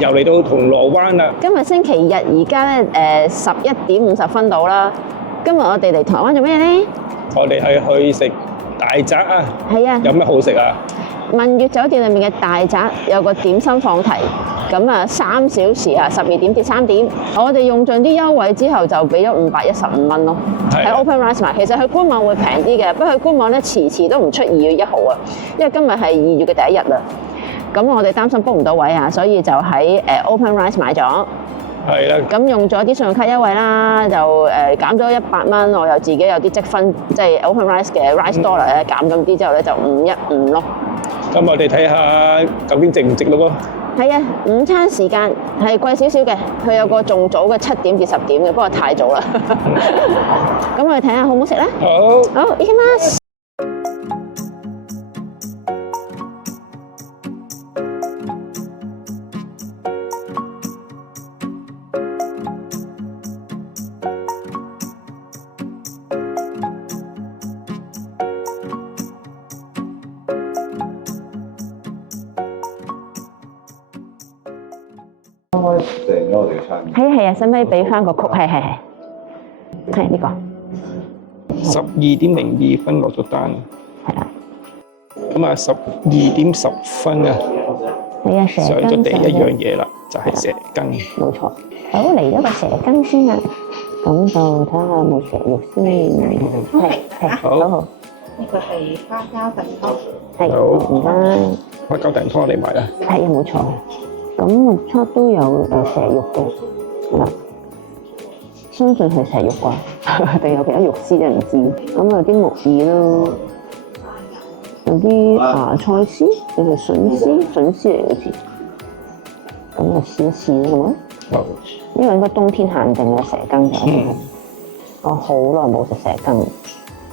又嚟到銅鑼灣啦。今日星期日，而家咧11:50到啦。今日我哋嚟台灣做咩咧？我哋係去食大宅啊！係啊，有咩好食啊？文悅酒店裏面嘅大宅有個點心放題，咁啊3小時啊，12點至3點。我哋用盡啲優惠之後就俾咗515蚊咯，係喺 OpenRice 買。其實佢官網會平啲嘅，不過佢官網咧遲都唔出2月1號啊，因為今日係2月嘅第一日啦。咁我哋擔心 book 唔到位啊，所以就喺OpenRice 買咗。係啦，咁用咗啲信用卡優惠啦，就減咗100蚊，我又自己有啲積分，即係 OpenRice 嘅 Rice Dollar 咧減咁啲之後咧就515咯。咁我哋睇下究竟值唔值咯喎。係啊，午餐時間係貴少少嘅，佢有個仲早嘅7點至10點嘅，不過太早啦。咁我哋睇下好唔好食咧？好，好，いきます。訂咗我哋嘅餐。係啊，使唔使俾翻個曲？係呢個。12:02落咗單。係啦。咁啊，12:10係啊，蛇上咗羹第一樣嘢啦，就係蛇羹。冇錯。好，嚟咗個蛇羹先啊！咁就睇下有冇蛇肉先。係，好。呢個係花膠燉湯。係，好唔該。花膠燉湯我哋買啦。係啊，冇錯。咁目測都有蛇肉嘅，嗱，相信係蛇肉啩，定有其他肉絲都唔知。咁有啲木耳咯，有啲芽菜絲定係筍絲嚟好似。咁啊試一試好冇？好。呢個應該冬天限定嘅蛇羹就係。我好耐冇食蛇羹，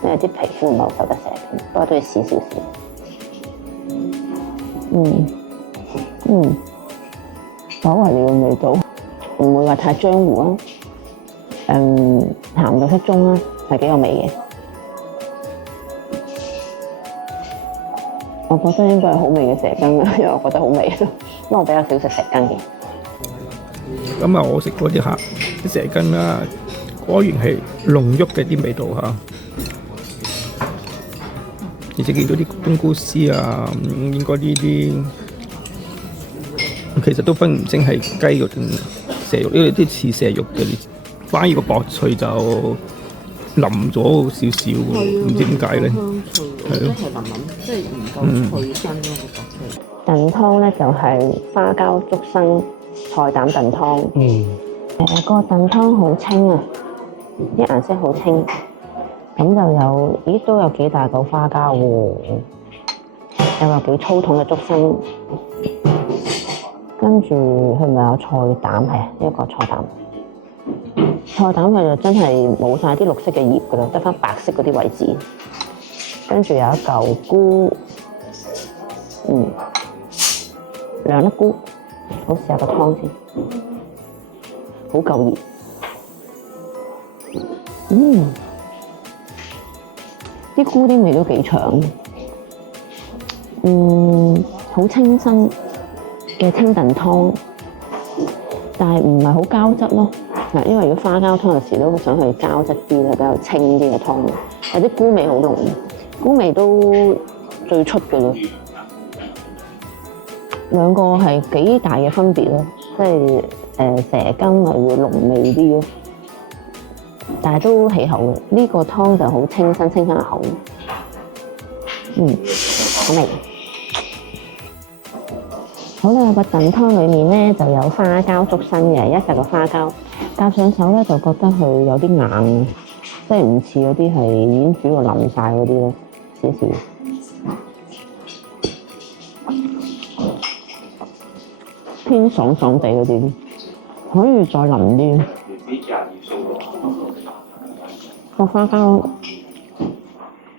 因為啲皮膚唔係好受得蛇羹，不過都要試少少。稍為你嘅味道，唔會話太漿糊啊，鹹到適中啦，係幾有味嘅。我覺得應該係好味嘅蛇羹啦，因為我覺得好味咯，因為我比較少食蛇羹嘅。咁啊，我食過啲蛇羹啦，果然係濃郁嘅啲味道嚇，而且見到啲冬菇絲啊，應該呢啲。其實都分唔清係雞肉定蛇肉，因為啲似蛇肉嘅，反而個薄脆就腍咗少少喎，唔知點解咧？係咯，即係唔夠脆身咯個薄脆。燉湯咧就係花膠竹笙菜膽燉湯。個燉湯好清啊，啲顏色好清，咁就都有幾大嚿花膠喎，又有幾粗筒嘅竹笙。跟住佢咪有菜膽，係一個菜膽。菜膽佢就真係冇晒啲綠色嘅葉噶啦，得翻白色嗰啲位置。跟住有一嚿菇，2粒菇，好試下個湯先，好夠熱。啲菇啲味都幾長，好清新嘅清燉湯，但係唔係好膠質咯。嗱，因為如果花膠湯有時都想去膠質啲咧，比較清啲嘅湯，有啲菇味好濃，菇味都最出嘅咯。兩個係幾大嘅分別咯，即係蛇羹係會濃味啲咯，但係都起口嘅。呢個湯就好清新清下口，好味。好啦，個燉湯裡面咧就有花膠竹笙嘅，一隻個花膠夾上手咧就覺得佢有啲硬，即係唔似嗰啲係已經煮到腍晒嗰啲咯，少少。偏爽爽地嗰啲，可以再腍啲。個花膠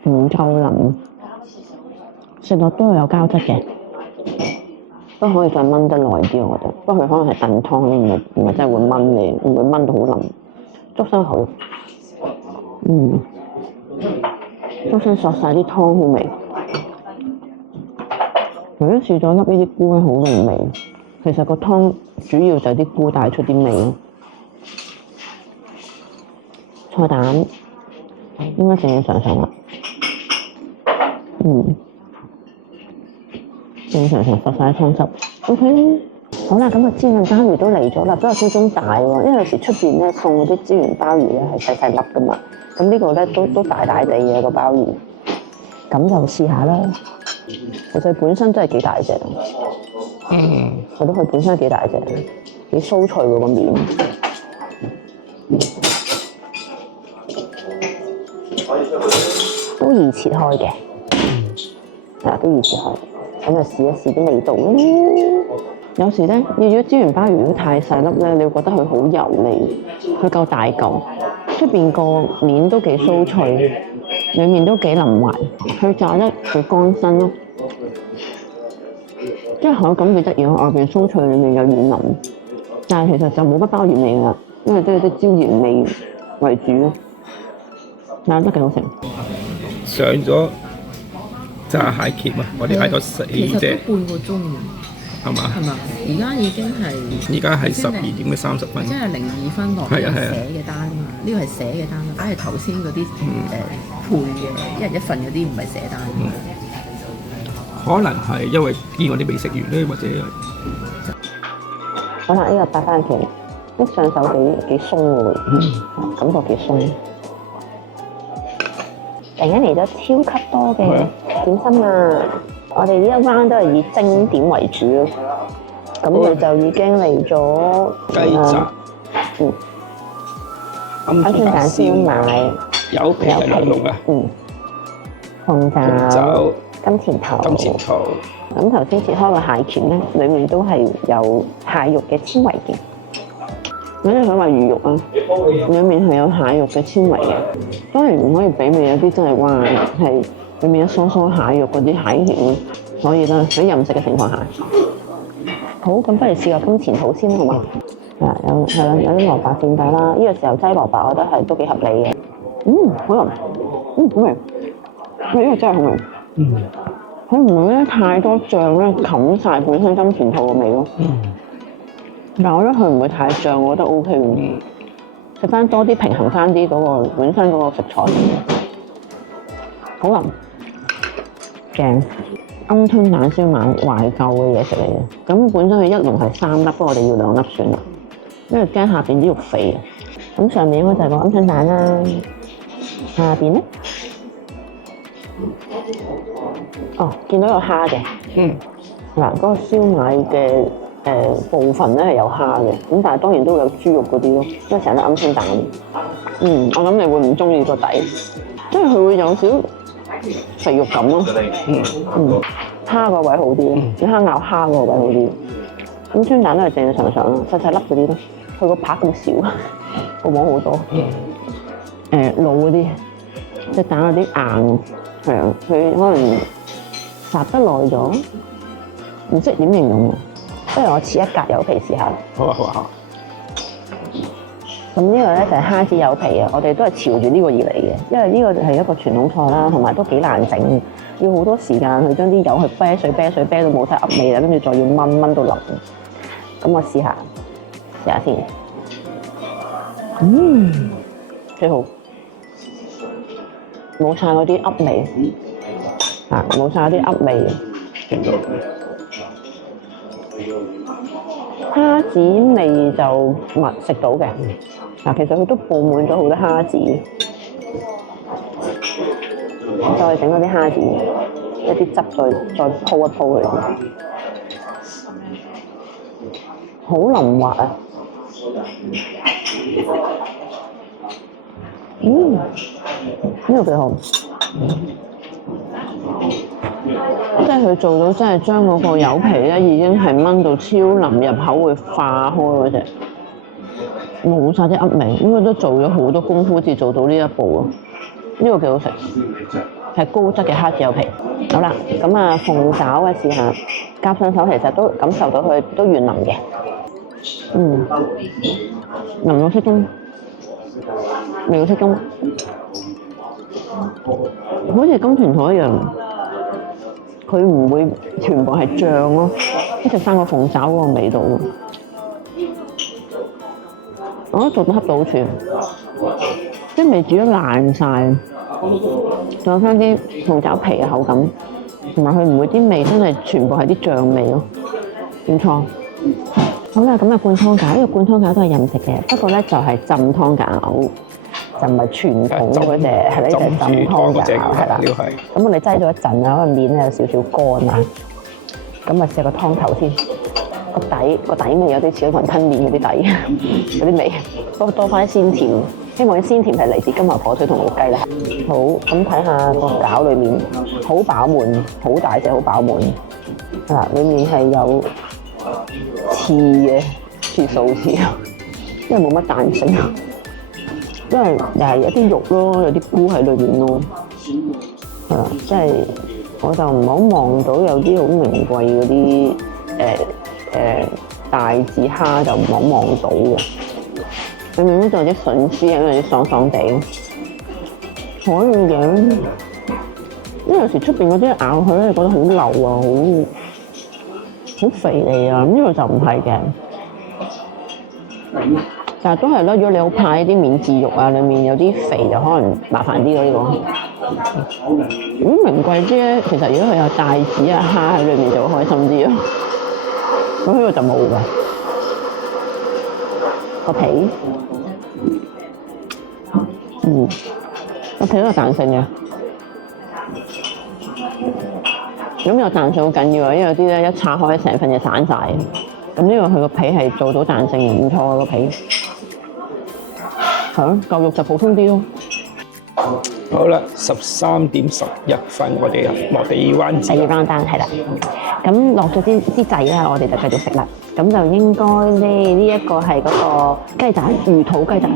唔夠腍，食落都係有膠質嘅。都可以再燜得耐啲，我覺得。不過佢可能係燉湯，唔係真係會燜你，唔會燜到好腍。竹笙好，竹笙索晒啲湯好味。如果試咗粒呢啲菇咧，好濃味。其實個湯主要就係啲菇帶出啲味咯。菜蛋應該正正常常啦，正常常索晒湯汁。OK， 好啦，咁啊煎釀鮑魚都嚟咗啦，不過個鐘大喎，因為有時出邊咧送嗰啲煎釀鮑魚咧係細細粒噶嘛，咁呢個咧都大大地嘅個鮑魚，咁就試下啦。其實本身真係幾大隻，我覺得佢本身幾大隻，幾酥脆喎個面。都易切開嘅，都易切開，咁就試一試啲味道咯。有時咧，如果煎完鮑魚如果太細粒咧，你會覺得佢好油膩，佢夠大嚿，出邊個面都幾酥脆，裡面都幾腍滑，佢炸得佢乾身咯，即係口感幾得意，外邊酥脆，裡面有軟腍，但係其實就冇乜鮑魚味啦，因為都係啲椒鹽味為主咯。但係都幾好食。上咗炸蟹鉗啊！我哋嗌咗4隻，其實都半個鐘，係嘛？係嘛？而家已經係，依家係12:30。即係02分落係啊寫嘅單啊嘛，呢個係寫嘅單啊，反而頭先嗰啲配嘅一人一份嗰啲唔係寫單。可能係因為見我哋未食完咧，或者好啦，呢個八番茄一上手幾鬆喎，感覺幾鬆。突然間嚟咗超級多嘅點心啊！我哋呢一 round 都係以蒸點為主咯，咁佢就已經嚟咗雞雜、鵪鶉蛋燒賣、有皮係兩籠啊，鳳爪、金錢頭。咁頭先切開個蟹鉗咧，裡面都係有蟹肉嘅纖維嘅。有啲想話魚肉啊，裡面係有蟹肉嘅纖維嘅。當然唔可以媲美有啲真係哇係裡面一梳梳蟹肉嗰啲蟹鉗，所以咧喺任食嘅情況下，好咁不如試下金錢肚先好嘛？有啲蘿蔔墊底啦，呢個時候擠蘿蔔我覺得係都幾合理嘅。好腍，好味，呢個真係好味。佢唔會咧太多醬咧冚晒本身金錢肚嘅味咯。但係我覺得佢唔會太醬，我覺得 OK 嘅。食翻多啲平衡翻啲嗰個本身嗰個食材，好腍正。鵪鶉蛋燒賣懷舊嘅嘢食嚟嘅，咁本身佢一籠係3粒，不過我哋要2粒算啦，因為驚下邊啲肉肥啊。咁上面應該就係個鵪鶉蛋啦，下邊咧，見到有蝦嘅，嗱嗰個燒賣嘅部分咧係有蝦嘅，咁但係當然都有豬肉嗰啲咯，因為成粒鵪鶉蛋。我諗你會唔中意個底，因為佢會有少肥肉感咯。蝦個位好啲咯，啲蝦咬蝦個位好啲。鵪鶉蛋都係正正常常咯，細細粒嗰啲咯。佢個扒咁少，個黃好多。老嗰啲，隻蛋有啲硬，係啊，佢可能烚得耐咗，唔識點形容喎。不如我切一格柚皮試下。好啊。咁呢個咧就係蝦子柚皮啊！我哋都係朝住呢個而嚟嘅，因為呢個係一個傳統菜啦，同埋都幾難整，要好多時間去將啲柚去啤水啤到冇晒噏味啦，跟住再要燜到腍。咁我試下先。幾好，冇晒嗰啲噏味，冇晒嗰啲噏味。蝦子味就食到嘅，其實佢都佈滿咗好多蝦子，再整嗰啲蝦子，一啲汁再鋪一鋪佢，好腍滑啊！呢個幾好。即係佢做到，真係將嗰個柚皮咧已經係炆到超腍，入口會化開嗰隻，冇晒啲噏味，因為都做咗好多功夫至做到呢一步咯。呢個幾好食，係高質嘅蝦子柚皮。好啦，咁啊鳳爪嘅試下，夾上手其實都感受到佢都軟腍嘅，腍到適中，味道適中，好似金錢肚一樣。佢唔會全部係醬咯，一直翻個鳳爪嗰個味道。我覺得做得恰到好處，即係未煮得爛晒，仲有翻啲鳳爪皮嘅口感，同埋佢唔會啲味真係全部係啲醬味咯，唔錯。好啦，咁啊灌湯餃，呢個灌湯餃都係任食嘅，不過咧就係浸湯餃，就唔係傳統嗰隻，係呢隻浸湯餃，係啦。咁我哋擠咗一陣啊，個面咧有少少乾啊，咁啊試個湯頭先。個底味有啲似雲吞麵嗰啲底，嗰啲味多翻啲鮮甜，希望啲鮮甜係嚟自金華火腿同老雞啦。好，咁睇下個餃裏面好飽滿，好大隻，好飽滿。嗱，裡面係有刺嘅，刺素刺，因為冇乜彈性，因為又係有啲肉咯，有啲菇喺裏面咯。係啦，即係我就唔好望到有啲好名貴嗰啲大字蝦就唔好望到嘅，裏面咧仲有啲筍絲，有啲爽爽地，可以嘅。因為有時出邊嗰啲咬佢咧，覺得好流啊，好肥膩啊，咁呢個就唔係嘅。但係都係啦，如果你好怕呢啲免治肉啊，裏面有啲肥就可能麻煩啲咯呢個。如果名貴啲咧，其實如果佢有帶子啊蝦喺裏面就會開心啲咯。咁呢個就冇㗎，個皮，個皮都有彈性嘅。咁有彈性好緊要啊，因為有啲咧一拆開成份嘢散晒。咁呢個佢個皮係做到彈性，唔錯啊個皮。係咯，嚿肉就普通啲咯。好啦，13:11，我哋落地灣子。第二 round 單係啦，咁落咗啲掣啦，我哋就繼續食啦。咁就應該呢一個係嗰個雞蛋魚肚雞蛋。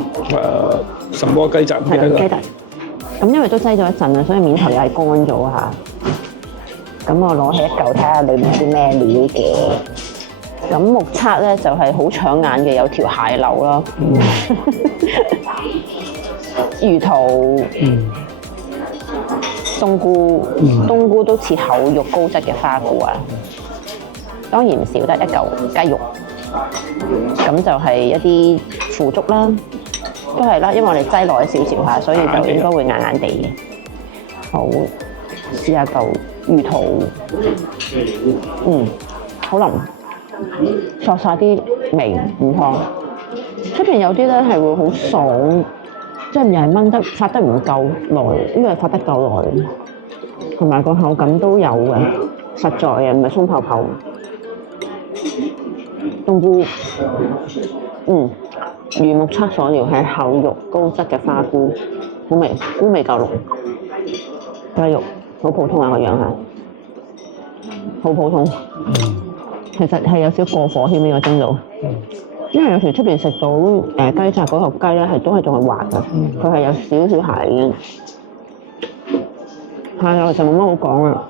什麼雞蛋？係啦，雞蛋。咁因為都擠咗一陣啦，所以面頭又係乾咗嚇。咁我攞起一嚿睇下裏面啲咩料嘅。咁目測咧就係好搶眼嘅，有條蟹柳啦，魚肚。冬菇都似厚肉高質嘅花菇啊，當然唔少得一嚿雞肉，咁就係一啲腐竹啦，都係啦，因為我哋擠耐少少下，所以就應該會硬硬地嘅。好，試下嚿魚肚，好腍，索晒啲味，唔錯。出邊有啲咧係會好爽。即係又係燜得發得唔夠耐，呢個係發得夠耐，同埋個口感都有嘅，實在嘅，唔係鬆泡泡。冬菇，如目測所料係厚肉高質嘅花菇，好味，菇味夠濃。雞肉好普通啊個樣係，好普通。其實係有少過火添呢個蒸到。因為有時出邊食到雞雜嗰頭雞咧，都係仲係滑嘅，佢係有少少蟹嘅。係啊，就冇乜好講啦，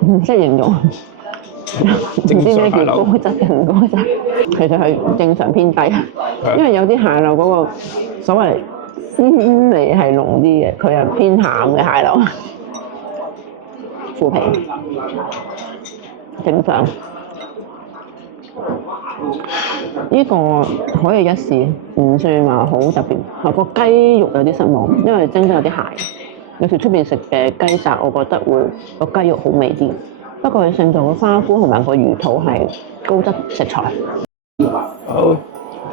唔識形容，唔知咩叫高質定唔高質。其實係正常偏低，因為有啲蟹柳嗰個所謂鮮味係濃啲嘅，佢係偏鹹嘅蟹柳，腐皮正常。呢個可以一試，唔算話好特別。係個雞肉有啲失望，因為蒸咗有啲蟹。有時出邊食嘅雞雜，我覺得會個雞肉好味啲。不過佢勝在個花菇同埋個魚肚係高質食材。好，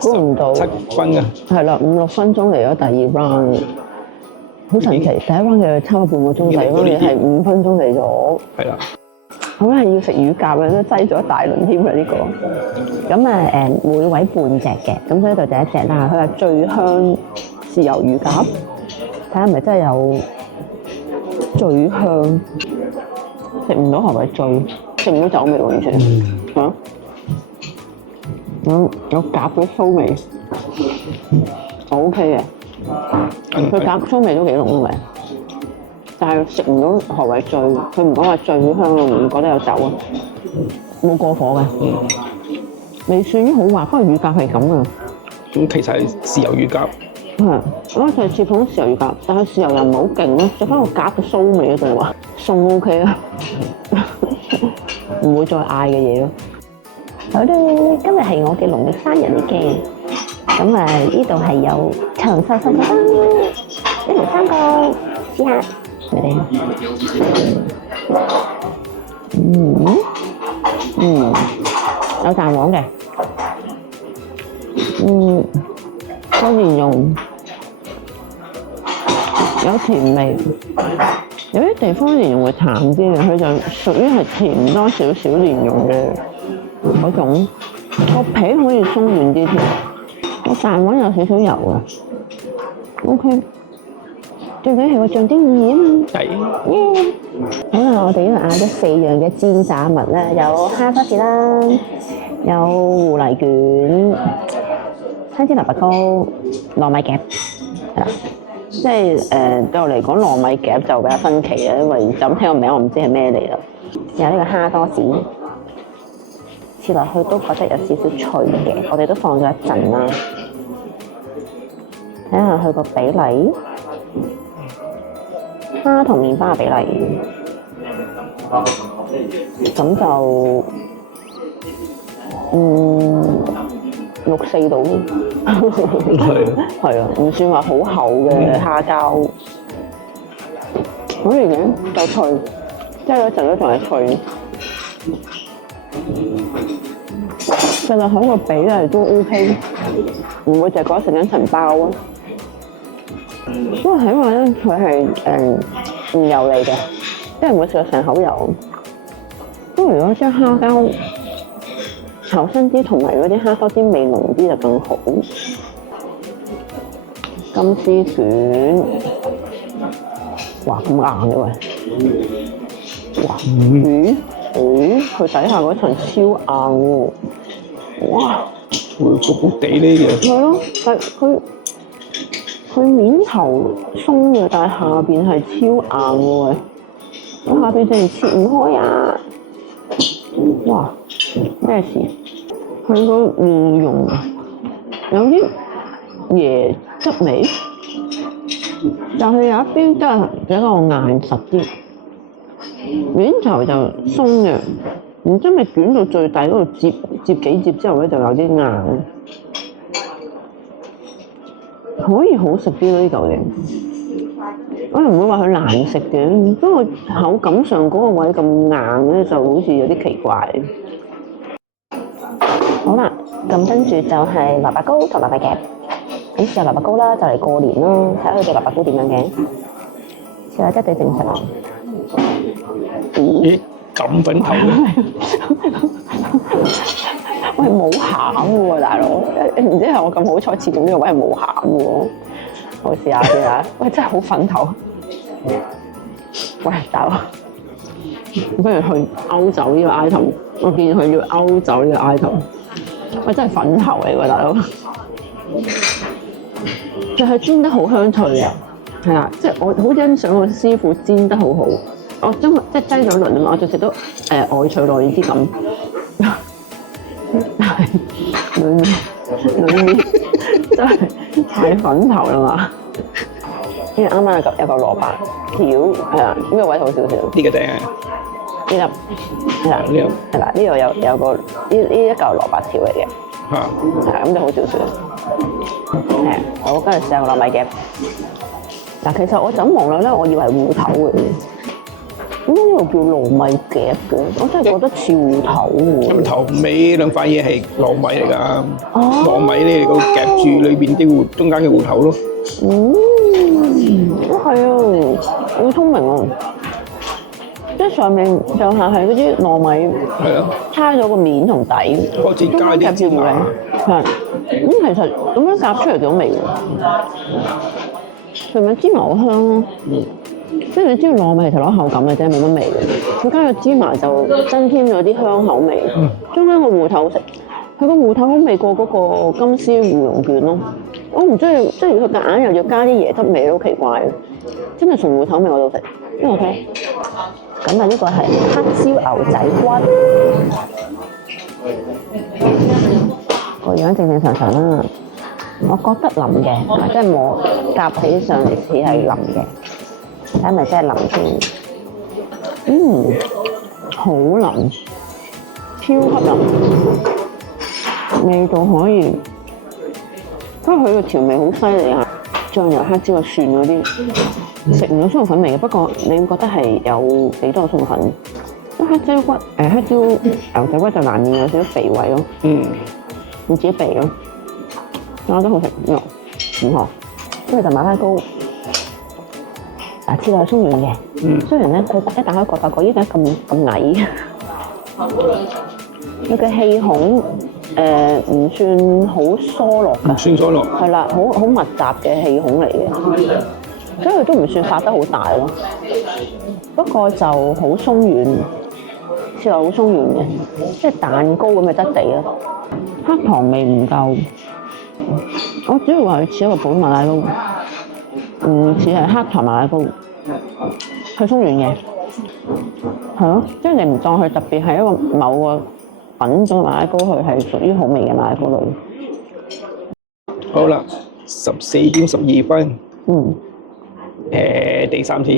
估唔到7分啊！係啦，5-6分鐘嚟咗第二 round，好神奇。第一 round 嘅差唔多半個鐘，第二 round 嘅係5分鐘嚟咗。係啦。好啦，要食乳鴿嘅都擠咗一大輪添啊！呢個咁啊每位半隻嘅，咁所以就第一隻啦。佢話最香豉油乳鴿，睇下係咪真係有最香？食唔到係咪最？食唔到酒味完全嚇。有鴿嘅酥味，我 OK 嘅。佢鴿酥味都幾濃嘅。但係食唔到何謂最，佢唔講話最香，我唔覺得有酒啊，冇過火嘅，未算於好滑，不過乳鴿係咁啊。咁其實係豉油乳鴿。係，我就係切普通豉油乳鴿，但係豉油又唔係好勁咯，就翻個鴿嘅酥味嗰度話，餸 OK 啊，唔會再嗌嘅嘢咯。好啦，今日係我嘅農曆生日嚟嘅，咁啊呢度係有長壽壽壽1人3個，試下嚟嚟。有蛋黃嘅，有蓮蓉，有甜味。有啲地方蓮蓉會淡啲嘅，佢就屬於係甜多少少蓮蓉嘅嗰種。個皮可以鬆軟啲添，個蛋黃有少少油啊。OK， 最緊係個醬丁意啊嘛。係。好啦，我哋呢度嗌咗4樣嘅煎炸物啦，有蝦花士啦，有芋泥卷、香煎蘿蔔糕、糯米夾，係啦。即係對我嚟講，糯米夾就比較新奇嘅，因為就咁聽個名，我唔知係咩嚟啦。有呢個蝦多士，切落去都覺得有少少脆嘅，我哋都放咗一陣啦。睇下佢個比例，蝦同麵包嘅比例，咁就6-4度，係啊，唔算話好厚嘅蝦膠，好嚟嘅就脆，即係一陣都仲係脆。其實佢個比例都 OK， 唔會就係覺得食緊層包啊。不過起碼咧，佢係唔油膩嘅，即係唔會食到成口油。不過如果將蝦膠厚身啲，同埋嗰啲蝦膠啲味濃啲就更好。金絲卷，哇咁硬嘅喂！哇佢底下嗰層超硬喎！哇，會焗焗地呢嘅。係咯，係佢面頭鬆嘅，但係下邊係超硬嘅喂！我下邊竟然切唔開啊！哇，咩事？佢個芋蓉有啲椰汁味，但係有一邊真係比較硬實啲，面頭就鬆嘅，唔知咪捲到最底嗰度接幾接之後咧就有啲硬，可以好食啲咯呢嚿嘢。我又唔會話佢難食嘅，不過口感上嗰個位咁硬咧，就好似有啲奇怪。好啦，咁跟住就係蘿蔔糕同蘿蔔夾。咁試下蘿蔔糕啦，就嚟過年啦，睇下佢哋蘿蔔糕點樣嘅。試下質地正常。咦？咁粉頭？喂，冇餡嘅喎，大佬，唔知係我咁好彩切到呢個位係冇餡嘅喎。我試下先嚇，喂，真係好粉頭。喂，大佬，不如去勾走呢個 item， 我建議佢要勾走呢個 item。喂，真係粉頭嚟喎，大佬。就係煎得好香脆啊，係啊，即係我好欣賞個師傅煎得好好。我今日即係擠咗輪啊嘛，我就食到外脆內軟之感。但係裡面真係太粉頭啦嘛！跟住啱啱有個蘿蔔條，係啦，呢個位好少少。呢個頂啊！呢粒係啦，係啦，呢度有個呢一嚿蘿蔔條嚟嘅，係咁就好少少。係，我跟住試下個糯米夾。嗱，其實我就咁望落咧，我以為係芋頭嘅。點解呢個叫糯米夾嘅？我真係覺得似芋頭喎。頭尾兩塊嘢係糯米嚟㗎，糯米咧個夾住裏邊啲芋，中間嘅芋頭咯。係啊，好聰明喎！即係上下係嗰啲糯米，係啊，叉咗個面同底，開始加啲芝麻。係，咁其實咁樣夾出嚟幾好味喎。上面芝麻好香咯。即係你知道糯米其實攞口感嘅啫，冇乜味嘅。佢加咗芝麻就增添咗啲香口味。中間個芋頭食，佢個芋頭好味過嗰個金絲芋蓉卷咯。我唔中意，即係佢夾硬又要加啲椰汁味，好奇怪。真係純芋頭味我都食，呢個 OK。咁啊，呢個係黑燒牛仔骨，個樣正正常常啦。我覺得腍嘅，即係我夾起上嚟似係腍嘅。睇咪真係腍先，好腍，超級腍，味道可以，不過佢個調味好犀利啊！醬油、黑椒啊、蒜嗰啲，食唔到鬆肉粉味嘅。不過你會覺得係有幾多鬆肉粉？因為黑椒骨、黑椒牛仔骨就難免有少少肥味咯。要自己備咯。我覺得好食，唔錯。跟住就馬拉糕，切落係鬆軟嘅。雖然咧佢一打開個發覺依家咁矮，佢嘅氣孔唔算好疏落㗎。唔算咗落。係啦，好密集嘅氣孔嚟嘅，所以佢都唔算發得好大咯。不過就好鬆軟，切落好鬆軟嘅，即係蛋糕咁嘅質地咯。黑糖味唔夠，我主要話佢似一個普通馬拉糕，唔似係黑糖馬拉糕，佢鬆軟嘅，係咯，即係你唔當佢特別係一個某個品種嘅馬拉糕，佢係屬於好味嘅馬拉糕類。好啦，14:12。第三次。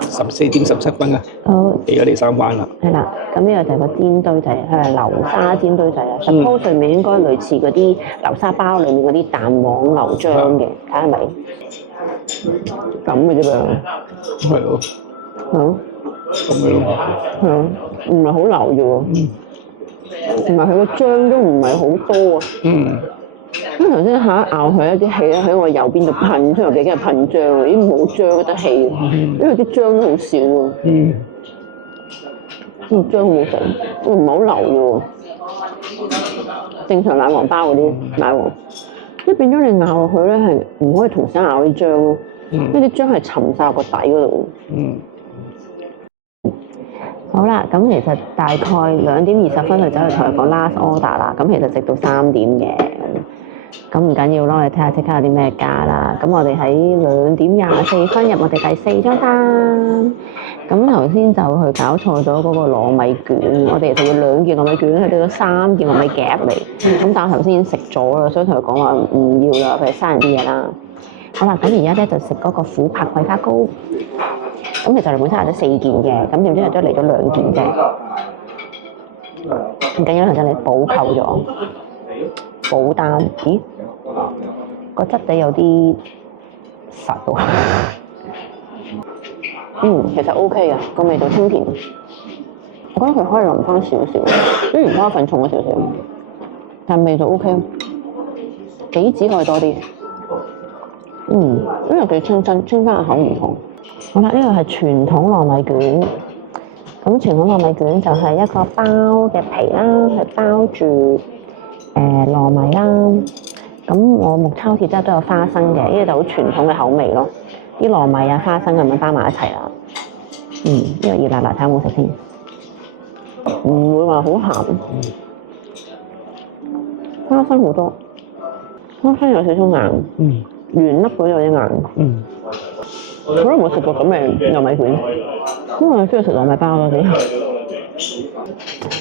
14:17好。嚟咗第三關啦。係啦，咁呢個就係個煎堆仔，佢係流沙煎堆仔啊。suppose 上面應該類似嗰啲流沙包裡面嗰啲蛋黃流漿嘅，睇下係咪咁嘅啫噃？係咯。咁樣咯。係啊，唔係好流啫喎。同埋佢個漿都唔係好多啊。咁頭先下一咬佢一啲氣咧，喺我右邊度噴出嚟，幾驚係噴漿喎，已經冇漿嗰得氣，因為啲漿都好少喎。漿好食，唔係好流嘅喎。正常奶黃包嗰啲奶黃，即係變咗你咬落去咧係唔可以同時咬啲漿咯，因為啲漿係沉晒個底嗰度。好啦，咁其實大概2:20佢走去同佢講 last order 啦，咁其實直到3點嘅。咁唔緊要咯，我哋睇下即刻有啲咩加啦。咁我哋喺2:24入我哋第4張單。咁頭先就去搞錯咗嗰個糯米卷，我哋其實要2件糯米卷，佢哋咗3件糯米夾嚟。咁但係頭先已經食咗啦，所以同佢講話唔要啦，佢哋嘥人啲嘢啦。好啦，咁而家咧就食嗰個琥珀桂花糕。咁其實佢本身係得4件嘅，咁點知佢都嚟咗2件啫。唔緊要，頭先你補扣咗。保單，咦？個質地有啲實喎。其實 OK 啊，個味道清甜。我覺得佢可以淋翻少少，雖然花粉重咗少少，但味道 OK。杞子可以多啲。因為幾清新，清翻個口唔同。好啦，呢個係傳統糯米卷。咁傳統糯米卷就係一個包嘅皮啦，係包住糯米啦，咁我木抽鐵質都有花生嘅，呢個就好傳統嘅口味咯。啲糯米啊、花生咁樣包埋一齊啦。呢個熱辣辣睇下有冇食先，唔會話好鹹。花生好多，花生有少少硬，圓粒嗰度有啲硬。好耐冇食過咁嘅糯米卷，因為我中意食糯米包多啲。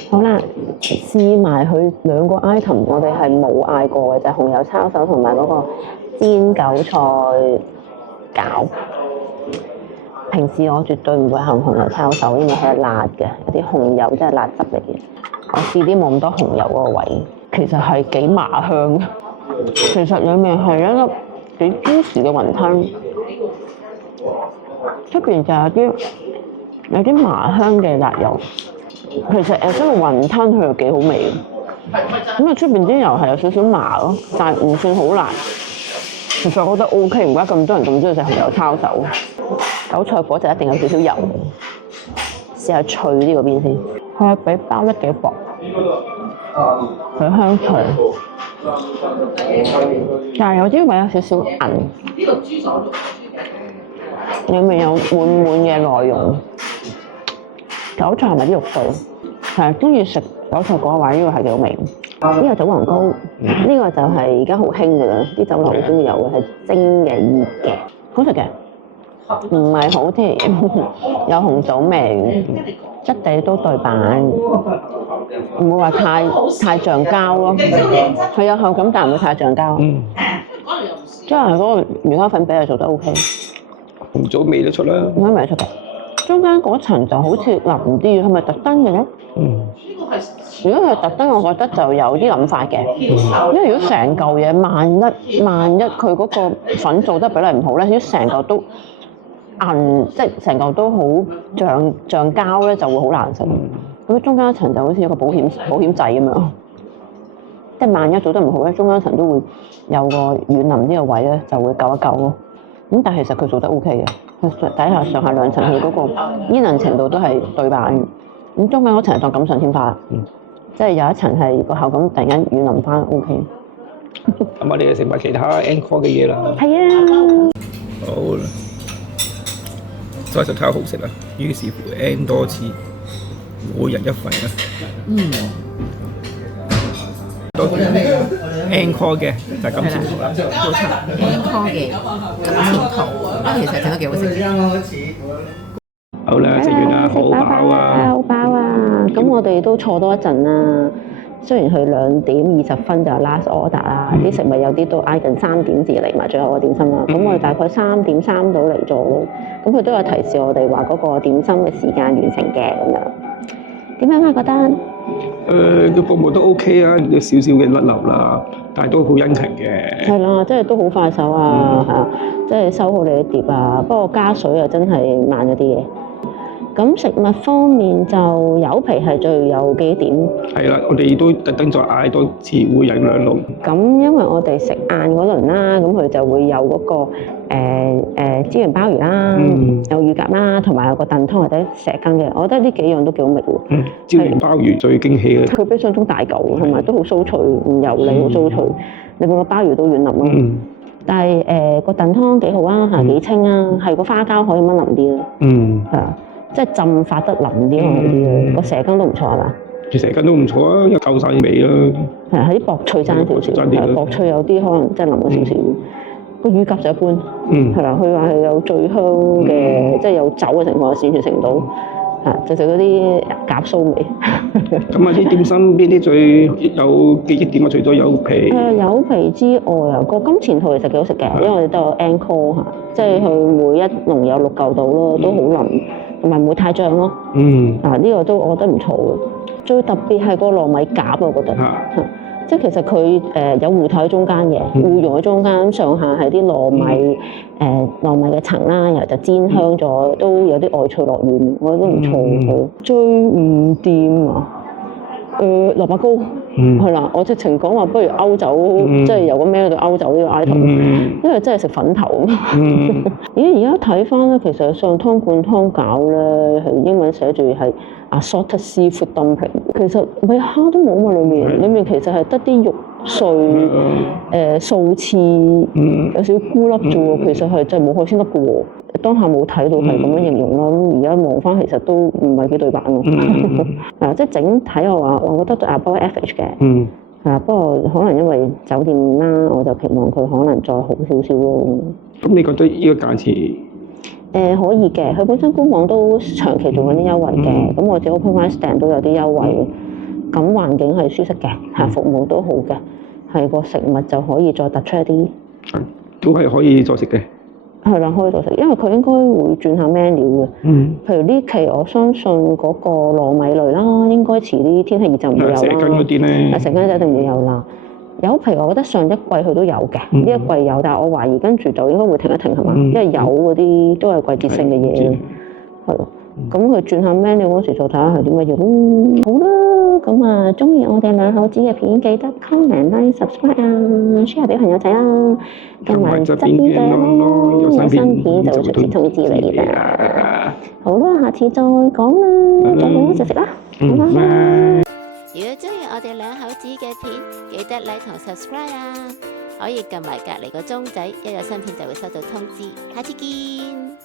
好啦，試埋佢2個 item， 我哋係冇嗌過嘅，就係紅油抄手同埋嗰個煎韭菜餃。平時我絕對唔會行紅油抄手，因為佢係辣嘅，有啲紅油即係辣汁嚟嘅。我試啲冇咁多紅油嗰個位，其實係幾麻香嘅。其實裡面係一粒幾 juicy 嘅雲吞，出邊就有啲麻香嘅辣油。其實真係雲吞佢又幾好味嘅，咁啊出邊啲油係有少少麻咯，但係唔算好辣。其實我覺得 OK，唔怪咁多人咁中意食紅油抄手。韭菜果就一定有少少油，試下脆啲嗰邊先。佢係比包得幾薄，佢香脆，但係有啲位有少少韌。裡面有滿滿嘅內容。韭菜係咪啲肉碎？係中意食韭菜嗰位，呢個係幾好味。呢個棗黃糕，呢個就係而家好興㗎啦，啲酒樓好中意有嘅，係蒸嘅、熱嘅，好食嘅，唔係好甜，有紅棗味，質地都對版，唔會話太橡膠咯，佢有口感但唔會太橡膠。即係嗰個棉花粉比例做得 OK， 紅棗味得出啦，應該味得出嘅。中間嗰層就好似腍啲，係咪特登嘅咧？如果佢特登，我覺得就有啲諗法嘅，因為如果成嚿嘢萬一佢嗰個粉做得比例唔好咧，如果成嚿都硬，即係成嚿都好橡膠咧，就會好難食。咁中間一層就好似一個保險掣咁樣，即係萬一做得唔好咧，中間一層都會有個軟腍啲嘅位咧，就會救一救咯。咁但係其實佢做得 OK 嘅，佢底下上下兩層佢嗰個煙韌程度都係對版嘅。咁中間嗰層係當錦上添花，即係有一層係個口感突然間軟腍翻 OK。咁我哋就食埋其他 Encore 嘅嘢啦。係啊，好啦，實在太好食啦！於是乎 N 多次，每人一份啦。多謝 Encore 嘅就係咁先啦。冇錯，Encore 嘅金錢圖，其實整得幾好食。好啦，食完啦，好飽啊！好飽啊！咁我哋都坐多一陣啦。雖然佢2:20就 last order 啦，啲食物有啲都挨近3點至嚟埋最後個點心啦。咁我哋大概3:03到嚟做咯。咁佢都有提示我哋話嗰個點心嘅時間完成嘅咁樣。點樣啊？覺得？個服務都 OK 啊，有少少嘅甩漏啦，但係都好殷勤嘅。係啦，即係都好快手啊，係啊，即係收好你啲碟啊。不過加水啊，真係慢咗啲嘅。咁食物方面就柚皮係最有幾點？係啦，我哋都特登再嗌多次，會有2籠。咁因為我哋食晏嗰輪啦，咁佢就會有嗰個椒鹽鮑魚啦，有乳鴿啦，同埋有個燉湯或者蛇羹嘅。我覺得呢幾樣都幾好味喎。椒鹽鮑魚最驚喜嘅。佢比想中大嚿，同埋都好酥脆，唔油膩，好酥脆。你見個鮑魚都軟腍咯。但係個燉湯幾好啊，幾清啊，係個花膠可以炆腍啲咯。係啊。即係浸發得腍啲好啲，個蛇羹都唔錯係嘛？條蛇羹都唔錯啊，又夠晒味啦。係啊，係啲薄脆爭少少，薄脆有啲可能真係腍咗少少。個乳鴿就一般，係啦，佢話係有最香嘅，即係有酒嘅情況下先至食唔到，就食嗰啲鴿酥味。咁啊，啲點心邊啲最有記憶點啊？除咗柚皮。柚皮之外啊，個金錢肚其實幾好食嘅，因為我哋都有 Encore 嚇，即係佢每一籠有6嚿到咯，都好腍。同埋唔會太脹咯，呢個都我覺得唔錯嘅。最特別係個糯米夾，我覺得，即係其實佢有芋頭喺中間嘅，芋蓉喺中間，上下係啲蘿米嘅層啦，然後就煎香咗，都有啲外脆落軟，我覺得都唔錯嘅。最唔掂啊！蘿蔔糕係啦，我直情講話不如歐走，即係由個咩到歐走呢個 item，因為真係食粉頭。咦，而家睇翻咧，其實上湯灌湯餃咧係英文寫住係 assorted seafood dumpling，其實米蝦都冇嘛，裡面其實係得啲肉碎、素翅，有少少菇粒啫喎，其實係真係冇海鮮粒嘅喎。當下冇睇到係咁樣形容咯，咁而家望翻其實都唔係幾對版喎。即係整體我覺得都 above average 嘅。不過可能因為酒店啦，我就期望佢可能再好少少咯。咁你覺得呢個價錢？可以嘅，佢本身官網都長期做緊啲優惠嘅，咁我自己 OpenRice stand 都有啲優惠。咁環境係舒適嘅，服務都好嘅，係個食物就可以再突出一啲。都係可以再食嘅。係啦，可以再食，因為佢應該會轉下 menu 嘅。譬如呢期我相信嗰個糯米類啦，應該遲啲天氣熱就唔會有啦。蛇羹嗰啲咧，蛇羹就一定會有啦。柚皮我覺得上一季佢都有嘅，呢一季有，但係我懷疑跟住就應該會停一停係嘛，因為柚嗰啲都係季節性嘅嘢，係咯。咁佢轉下 menu 嗰時就睇下係點嘅嘢。好啦，咁啊，中意我哋兩口子嘅片，記得 comment、like、subscribe 啊 ，share 俾朋友仔啦。同埋側邊嘅有新片就會隨時通知你啦。好啦，下次再講啦，再講食食啦。拜拜。如果中意我哋兩口子嘅片，記得 like 同 subscribe 啊！可以撳埋隔離個鐘仔，一有新片就會收到通知。下次見。